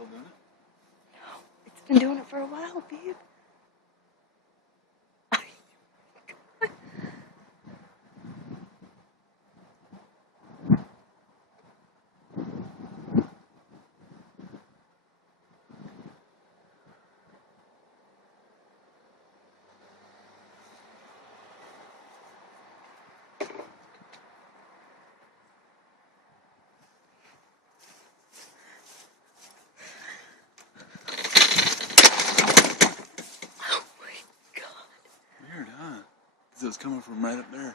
still doing it? It's been doing it for a while, babe. Weird, huh? Because it was coming from right up there.